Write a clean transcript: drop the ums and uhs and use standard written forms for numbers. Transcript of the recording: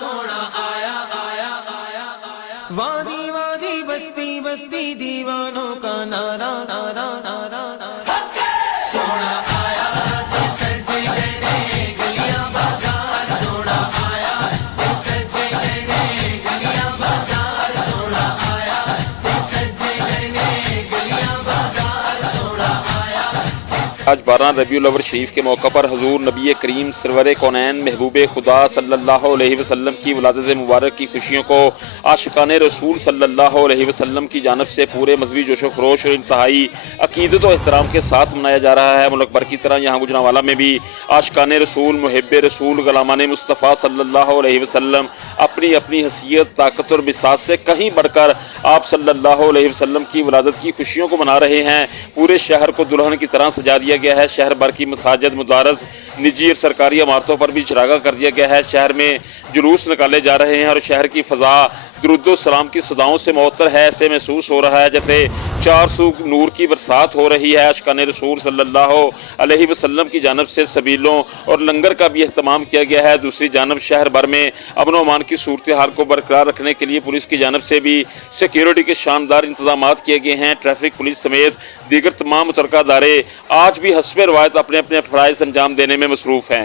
سونا آیا آیا آیا آیا، وادی وادی بستی بستی دیوانوں کا نعرہ نعرہ نعرہ نعرہ، سونا آیا دل سجے گئے گلیاں بازار، سونا آیا دل سجے گئے گلیاں بازار، سونا آیا دل سجے گئے گلیاں بازار، سونا آیا۔ آج 12 ربیع الاول شریف کے موقع پر حضور نبی کریم سرور کونین محبوب خدا صلی اللہ علیہ وسلم کی ولادت مبارک کی خوشیوں کو عاشقان رسول صلی اللہ علیہ وسلم کی جانب سے پورے مذہبی جوش و خروش اور انتہائی عقیدت و احترام کے ساتھ منایا جا رہا ہے۔ ملک بھر کی طرح یہاں گوجرانوالہ میں بھی عاشقان رسول، محب رسول، غلامان مصطفیٰ صلی اللہ علیہ وسلم اپنی اپنی حیثیت، طاقت اور بساط سے کہیں بڑھ کر آپ صلی اللہ علیہ وسلم کی ولادت کی خوشیوں کو منا رہے ہیں۔ پورے شہر کو دلہن کی طرح سجا دیا گیا ہے۔ شہر بھر کی مساجد، مدارس، نجی اور سرکاری عمارتوں پر بھی چراغاں کر دیا گیا ہے۔ شہر میں جلوس نکالے جا رہے ہیں اور شہر کی فضا درود و سلام کی صداؤں سے معطر ہے۔ ایسے محسوس ہو رہا ہے جیسے چار سو نور کی برسات ہو رہی ہے۔ عاشقان رسول صلی اللہ علیہ وسلم کی جانب سے سبیلوں اور لنگر کا بھی اہتمام کیا گیا ہے۔ دوسری جانب شہر بھر میں امن و امان کی صورتحال کو برقرار رکھنے کے لیے پولیس کی جانب سے بھی سیکیورٹی کے شاندار انتظامات کیے گئے ہیں۔ ٹریفک پولیس سمیت دیگر تمام متعلقہ ادارے آج بھی حسب روایت اپنے اپنے فرائض انجام دینے میں مصروف ہیں۔